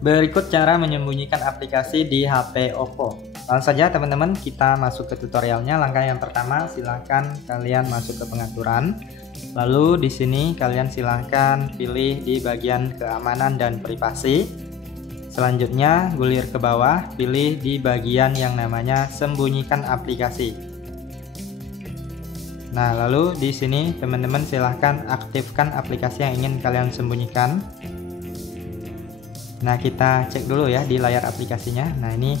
Berikut cara menyembunyikan aplikasi di HP Oppo. Langsung saja teman-teman, kita masuk ke tutorialnya. Langkah yang pertama, silahkan kalian masuk ke pengaturan. Lalu di sini kalian silahkan pilih di bagian keamanan dan privasi. Selanjutnya gulir ke bawah, pilih di bagian yang namanya sembunyikan aplikasi. Nah, lalu di sini teman-teman silahkan aktifkan aplikasi yang ingin kalian sembunyikan. Nah, kita cek dulu ya di layar aplikasinya. Nah, ini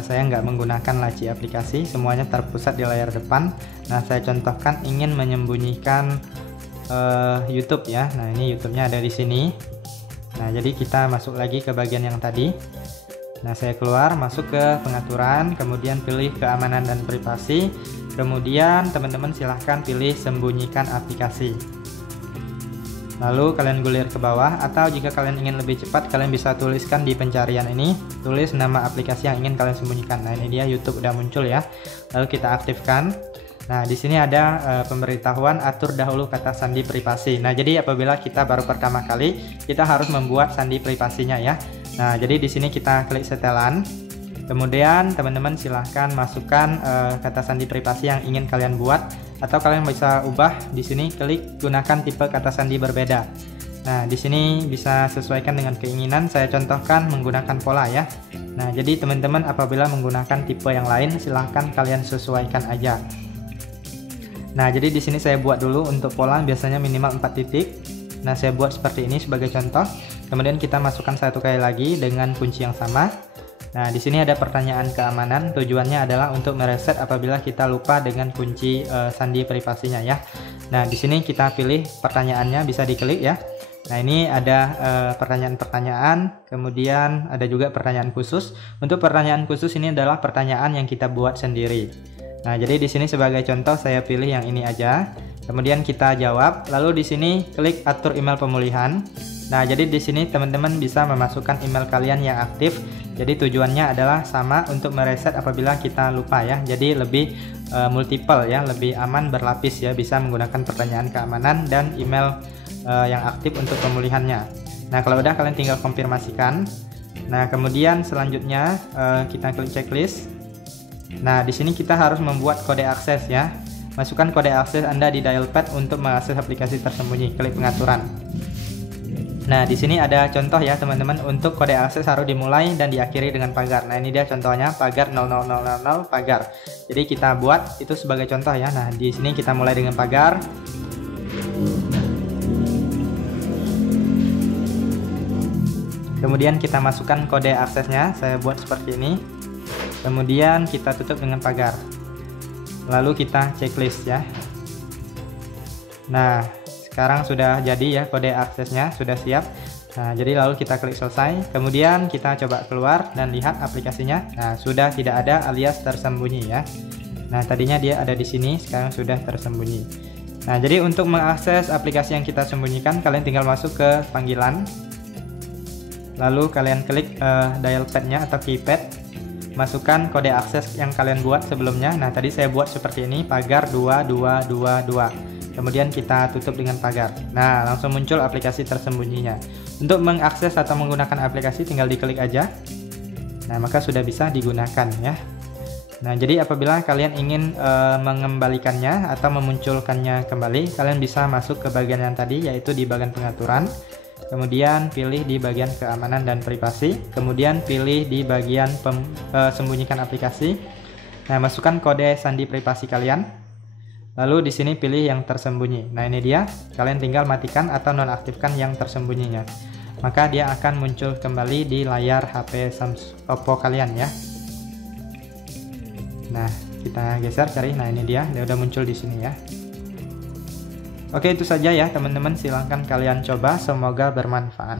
saya nggak menggunakan laci aplikasi, semuanya terpusat di layar depan. Nah, saya contohkan ingin menyembunyikan YouTube ya. Nah, ini YouTube-nya ada di sini. Nah, jadi kita masuk lagi ke bagian yang tadi. Nah, saya keluar, masuk ke pengaturan, kemudian pilih keamanan dan privasi. Kemudian teman-teman silahkan pilih sembunyikan aplikasi. Lalu kalian gulir ke bawah, atau jika kalian ingin lebih cepat, kalian bisa tuliskan di pencarian ini, tulis nama aplikasi yang ingin kalian sembunyikan. Nah, ini dia, YouTube udah muncul ya. Lalu kita aktifkan. Nah, di sini ada pemberitahuan atur dahulu kata sandi privasi. Nah, jadi apabila kita baru pertama kali, kita harus membuat sandi privasinya ya. Nah, jadi di sini kita klik setelan. Kemudian teman-teman silahkan masukkan kata sandi privasi yang ingin kalian buat, atau kalian bisa ubah di sini, klik gunakan tipe kata sandi berbeda. Nah, di sini bisa sesuaikan dengan keinginan. Saya contohkan menggunakan pola ya. Nah, jadi teman-teman apabila menggunakan tipe yang lain silahkan kalian sesuaikan aja. Nah, jadi di sini saya buat dulu untuk pola, biasanya minimal 4 titik. Nah, saya buat seperti ini sebagai contoh. Kemudian kita masukkan satu kali lagi dengan kunci yang sama. Nah, di sini ada pertanyaan keamanan. Tujuannya adalah untuk mereset apabila kita lupa dengan kunci sandi privasinya ya. Nah, di sini kita pilih pertanyaannya, bisa diklik ya. Nah, ini ada pertanyaan-pertanyaan, kemudian ada juga pertanyaan khusus. Untuk pertanyaan khusus ini adalah pertanyaan yang kita buat sendiri. Nah, jadi di sini sebagai contoh saya pilih yang ini aja. Kemudian kita jawab. Lalu di sini klik atur email pemulihan. Nah, jadi di sini teman-teman bisa memasukkan email kalian yang aktif. Jadi tujuannya adalah sama untuk mereset apabila kita lupa ya. Jadi lebih multiple ya, lebih aman, berlapis ya. Bisa menggunakan pertanyaan keamanan dan email yang aktif untuk pemulihannya. Nah, kalau udah kalian tinggal konfirmasikan. Nah, kemudian selanjutnya kita klik checklist. Nah, di sini kita harus membuat kode akses ya. Masukkan kode akses Anda di dialpad untuk mengakses aplikasi tersembunyi. Klik pengaturan. Nah, di sini ada contoh ya teman-teman, untuk kode akses harus dimulai dan diakhiri dengan pagar. Nah, ini dia contohnya, pagar 00000 pagar. Jadi kita buat itu sebagai contoh ya. Nah, di sini kita mulai dengan pagar. Kemudian kita masukkan kode aksesnya, saya buat seperti ini. Kemudian kita tutup dengan pagar. Lalu kita checklist ya. Nah, sekarang sudah jadi ya kode aksesnya, sudah siap. Nah, jadi lalu kita klik selesai. Kemudian kita coba keluar dan lihat aplikasinya. Nah, sudah tidak ada alias tersembunyi ya. Nah, tadinya dia ada di sini, sekarang sudah tersembunyi. Nah, jadi untuk mengakses aplikasi yang kita sembunyikan, kalian tinggal masuk ke panggilan. Lalu kalian klik dialpad-nya atau keypad. Masukkan kode akses yang kalian buat sebelumnya. Nah, tadi saya buat seperti ini, pagar 2222. Kemudian kita tutup dengan pagar. Nah, langsung muncul aplikasi tersembunyinya. Untuk mengakses atau menggunakan aplikasi tinggal diklik aja. Nah, maka sudah bisa digunakan ya. Nah, jadi apabila kalian ingin mengembalikannya atau memunculkannya kembali, kalian bisa masuk ke bagian yang tadi, yaitu di bagian pengaturan. Kemudian pilih di bagian keamanan dan privasi. Kemudian pilih di bagian sembunyikan aplikasi. Nah, masukkan kode sandi privasi kalian. Lalu di sini pilih yang tersembunyi. Nah, ini dia. Kalian tinggal matikan atau nonaktifkan yang tersembunyinya. Maka dia akan muncul kembali di layar HP Oppo kalian ya. Nah, kita geser cari. Nah, ini dia udah muncul di sini ya. Oke, itu saja ya teman-teman. Silahkan kalian coba. Semoga bermanfaat.